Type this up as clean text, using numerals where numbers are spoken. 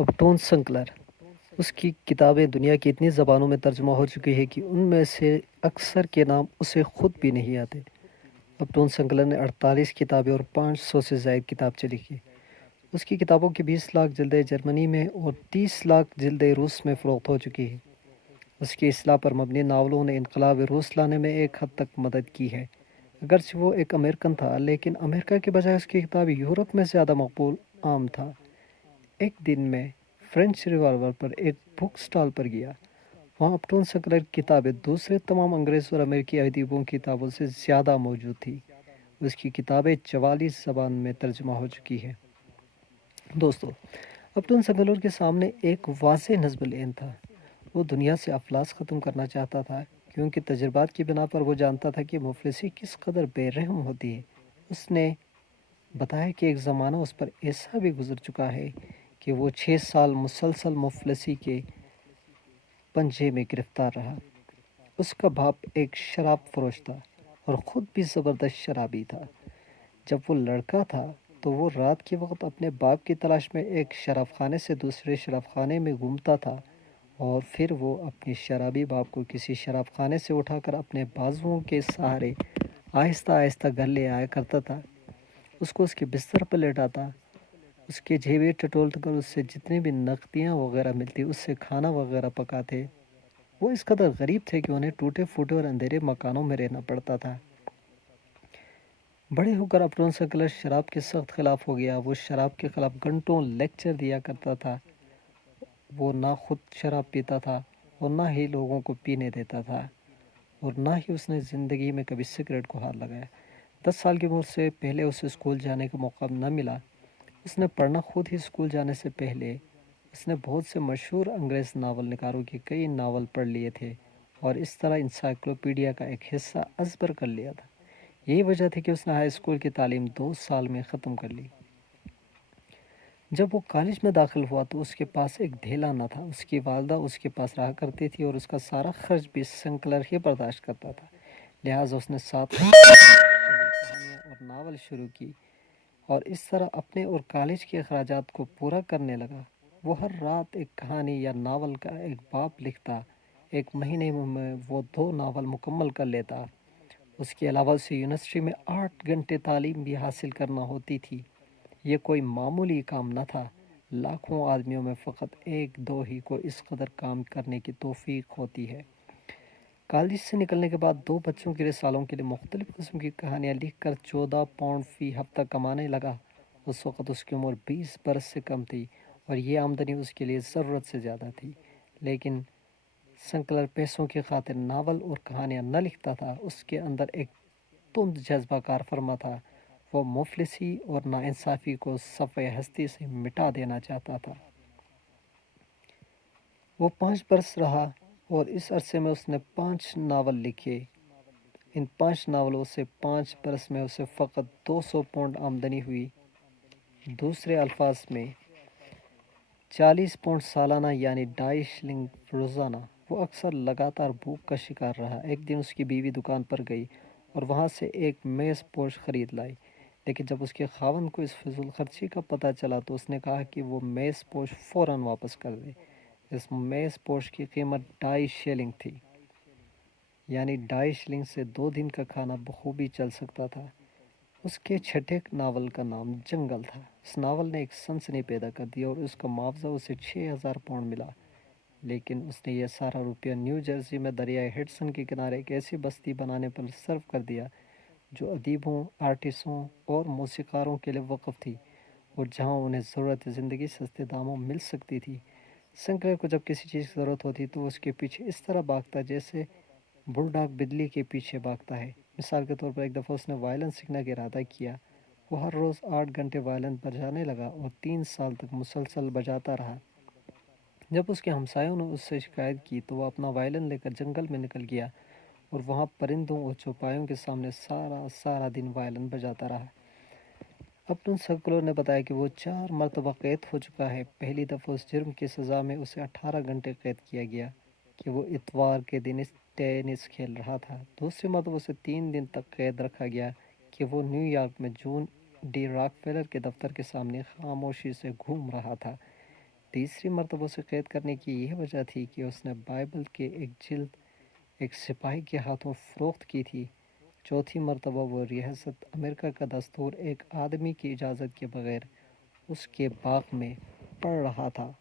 اپٹون سنکلر. اس کی کتابیں دنیا کی اتنی زبانوں میں ترجمہ ہو چکی ہیں کہ ان میں سے اکثر کے نام اسے خود بھی نہیں آتے. اپٹون سنکلر نے 48 کتابیں اور 500 سے زائد کتابچے لکھی. اس کی کتابوں کی 20 لاکھ جلدیں جرمنی میں اور 30 لاکھ جلدیں روس میں فروخت ہو چکی ہیں. اس کی اصلاح پر مبنی ناولوں نے انقلاب روس لانے میں ایک حد تک مدد کی ہے. اگرچہ وہ ایک امریکن تھا، لیکن امریکہ کے بجائے اس کی کتاب یورپ میں زیادہ مقبول عام تھا. ایک دن میں فرینچ ریوالور پر ایک بک سٹال پر گیا. وہاں اپٹون سنکلر کی کتابیں دوسرے تمام انگریز اور امریکی ادیبوں کی کتابوں سے زیادہ موجود تھی. اس کی کتابیں 44 زبان میں ترجمہ ہو چکی ہیں. دوستو، اپٹون سنکلر کے سامنے ایک واضح نصب العین تھا. وہ دنیا سے افلاس ختم کرنا چاہتا تھا، کیونکہ تجربات کی بنا پر وہ جانتا تھا کہ مفلسی کس قدر بے رحم ہوتی ہے. اس نے بتایا کہ ایک زمانہ اس پر ایسا بھی گزر چکا ہے کہ وہ 6 سال مسلسل مفلسی کے پنجے میں گرفتار رہا. اس کا باپ ایک شراب فروش تھا اور خود بھی زبردست شرابی تھا. جب وہ لڑکا تھا تو وہ رات کے وقت اپنے باپ کی تلاش میں ایک شراب خانے سے دوسرے شراب خانے میں گھومتا تھا، اور پھر وہ اپنی شرابی باپ کو کسی شراب خانے سے اٹھا کر اپنے بازوؤں کے سہارے آہستہ آہستہ گھر لے آیا کرتا تھا. اس کو اس کے بستر پر لیٹاتا، اس کے جیبیں ٹٹول کر اس سے جتنی بھی نقدیاں وغیرہ ملتی اس سے کھانا وغیرہ پکاتے. وہ اس قدر غریب تھے کہ انہیں ٹوٹے پھوٹے اور اندھیرے مکانوں میں رہنا پڑتا تھا. بڑے ہو کر اپٹون سنکلر شراب کے سخت خلاف ہو گیا. وہ شراب کے خلاف گھنٹوں لیکچر دیا کرتا تھا. وہ نہ خود شراب پیتا تھا اور نہ ہی لوگوں کو پینے دیتا تھا، اور نہ ہی اس نے زندگی میں کبھی سگریٹ کو ہاتھ لگایا. 10 سال کی عمر سے پہلے اسے اسکول جانے کا موقع نہ ملا. اس نے پڑھنا خود ہی اسکول جانے سے پہلے اس نے بہت سے مشہور انگریز ناول نگاروں کے کئی ناول پڑھ لیے تھے اور اس طرح انسائکلوپیڈیا کا ایک حصہ ازبر کر لیا تھا. یہی وجہ تھی کہ اس نے ہائی اسکول کی تعلیم 2 سال میں ختم کر لی. جب وہ کالج میں داخل ہوا تو اس کے پاس ایک دھیلا نہ تھا. اس کی والدہ اس کے پاس رہا کرتی تھی اور اس کا سارا خرچ بھی سنکلر ہی برداشت کرتا تھا. لہٰذا اس نے 7 کہانیاں اور ناول شروع کی اور اس طرح اپنے اور کالج کے اخراجات کو پورا کرنے لگا. وہ ہر رات ایک کہانی یا ناول کا ایک باب لکھتا. ایک مہینے میں وہ 2 ناول مکمل کر لیتا. اس کے علاوہ اسے یونیورسٹی میں 8 گھنٹے تعلیم بھی حاصل کرنا ہوتی تھی. یہ کوئی معمولی کام نہ تھا. لاکھوں آدمیوں میں فقط 1-2 ہی کو اس قدر کام کرنے کی توفیق ہوتی ہے. کالج سے نکلنے کے بعد 2 بچوں کے رسالوں کے لیے مختلف قسم کی کہانیاں لکھ کر 14 پاؤنڈ فی ہفتہ کمانے لگا. اس وقت اس کی عمر 20 برس سے کم تھی اور یہ آمدنی اس کے لیے ضرورت سے زیادہ تھی. لیکن سنکلر پیسوں کی خاطر ناول اور کہانیاں نہ لکھتا تھا. اس کے اندر ایک تند جذبہ کار فرما تھا. وہ مفلسی اور ناانصافی کو صفحہ ہستی سے مٹا دینا چاہتا تھا. وہ 5 برس رہا اور اس عرصے میں اس نے 5 ناول لکھے. ان 5 ناولوں سے 5 برس میں اسے فقط 200 پاؤنڈ آمدنی ہوئی. دوسرے الفاظ میں 40 پاؤنڈ سالانہ، یعنی 2.5 شلنگ روزانہ. وہ اکثر لگاتار بھوک کا شکار رہا. ایک دن اس کی بیوی دکان پر گئی اور وہاں سے ایک میز پوش خرید لائی. لیکن جب اس کے خاوند کو اس فضول خرچی کا پتہ چلا تو اس نے کہا کہ وہ میز پوش فوراً واپس کر دے. اس میز پوش کی قیمت 2.5 شلنگ تھی، یعنی 2.5 شلنگ سے 2 دن کا کھانا بخوبی چل سکتا تھا. اس کے چھٹے ناول کا نام جنگل تھا. اس ناول نے ایک سنسنی پیدا کر دی اور اس کا معاوضہ اسے 6,000 پاؤنڈ ملا. لیکن اس نے یہ سارا روپیہ نیو جرسی میں دریائے ہڈسن کے کنارے ایک ایسی بستی بنانے پر صرف کر دیا جو ادیبوں، آرٹسٹوں اور موسیقاروں کے لیے وقف تھی اور جہاں انہیں ضرورت زندگی سستے داموں مل سکتی تھی. سنکلر کو جب کسی چیز کی ضرورت ہوتی تو اس کے پیچھے اس طرح بھاگتا جیسے بل ڈاگ بلی کے پیچھے بھاگتا ہے. مثال کے طور پر ایک دفعہ اس نے وائلن سیکھنے کا ارادہ کیا. وہ ہر روز 8 گھنٹے وائلن بجانے لگا اور 3 سال تک مسلسل بجاتا رہا. جب اس کے ہمسایوں نے اس سے شکایت کی تو وہ اپنا وائلن لے کر جنگل میں نکل گیا اور وہاں پرندوں اور چوپایوں کے سامنے سارا دن وائلن بجاتا رہا. اپٹون سنکلر نے بتایا کہ وہ 4 مرتبہ قید ہو چکا ہے. پہلی دفعہ اس جرم کی سزا میں اسے 18 گھنٹے قید کیا گیا کہ وہ اتوار کے دن ٹینس کھیل رہا تھا. دوسری مرتبہ اسے 3 دن تک قید رکھا گیا کہ وہ نیو یارک میں جون ڈی راک فیلر کے دفتر کے سامنے خاموشی سے گھوم رہا تھا. تیسری مرتبہ اسے قید کرنے کی یہ وجہ تھی کہ اس نے بائبل کے ایک جلد ایک سپاہی کے ہاتھوں فروخت کی تھی۔ چوتھی مرتبہ وہ ریاست امریکہ کا دستور ایک آدمی کی اجازت کے بغیر اس کے باغ میں پڑھ رہا تھا۔